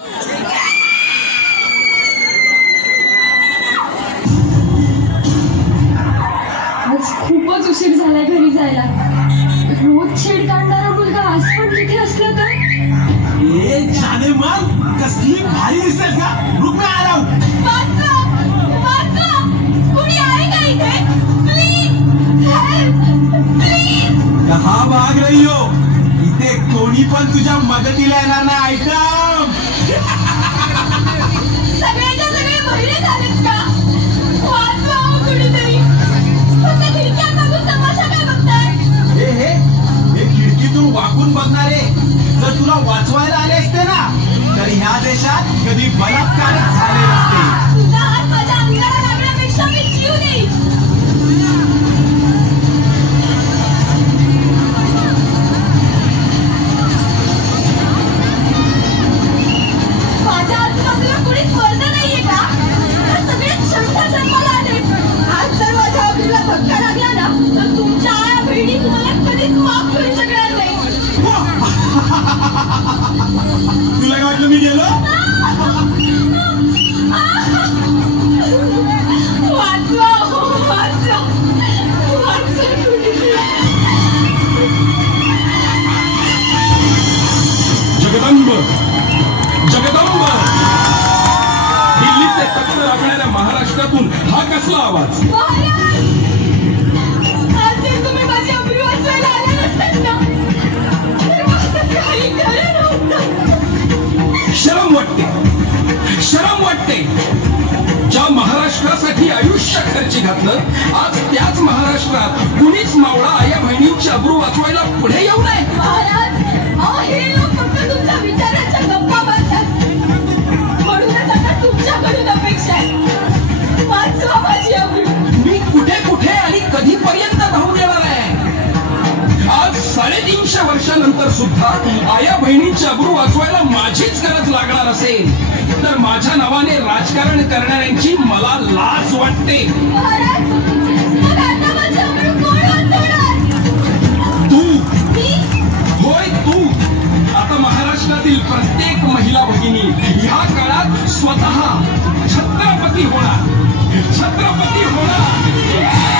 आज खूपच उशीर झालाय घरी जायला. रोज छेड काढणारा मुलगा आज पण तिथे असला तर जाने माल कसली भारी दिसेल का. रुपये आला कोणी आहे का इथे? Please help, please. कहा भाग रही हो. इथे कोणी पण तुझ्या मदतीला येणार नाही. आयटम सगळ्याच्या सगळे बहिरे झालेत का? वाचवा कुणीतरी. फक्त खिडक्यात बघून तमाशा काय बघताय? हे खिडकीतून वाकून बघणारे जर तुला वाचवायला आले असते ना तर ह्या देशात कधी बलात्कारच झाले नसते. तुझा हात माझ्या अंगाला लागण्यापेक्षा मी जीव देईन. माझ्या आजूबाजूला कुणीच वर्ग नाहीये का? सगळे क्षमता जन्माला आले. आज जर माझ्या अवघडीला धक्का लागला ना तर तुमच्या आया बहिणी तुम्हाला कधीच माफ करू शकणार नाही. तुला काय वाटलं मी गेलो? वाचवा जगदंब जगदंब. दिल्लीचे तख्त राखणाऱ्या महाराष्ट्रातून हा कसला आवाज? आज जर तुम्ही माझी अब्रू वाचवायला आले नसतात ना तर माझं काही खरं नव्हतं. शरम वाटते, शरम वाटते. ज्या महाराष्ट्रासाठी आयुष्य खर्ची घातलं आज त्याच महाराष्ट्रात कुणीच मावळा आया बहिणींची अब्रू वाचवायला पुढे येऊ नये. महाराज, हे लोक फक्त तुमच्या विचारांच्या गप्पा मारतात. म्हणूनच आता तुमच्याकडून अपेक्षा आहे. वाचवा माझी अब्रू. मी कुठे कुठे आणि कधीपर्यंत धावून येणार आहे? आज 350 वर्षानंतर सुद्धा आया बहिणींची अब्रू वाचवायला माझीच गरज लागणार असेल तर माझ्या नावाने राजकारण करणाऱ्यांची मला लाज वाटते. महाराज, मग आता माझी अब्रू कोण वाचवणार? तू. मी? होय तू. आता महाराष्ट्रातील प्रत्येक महिला भगिनी ह्या काळात स्वतः छत्रपती होणार, छत्रपती होणार.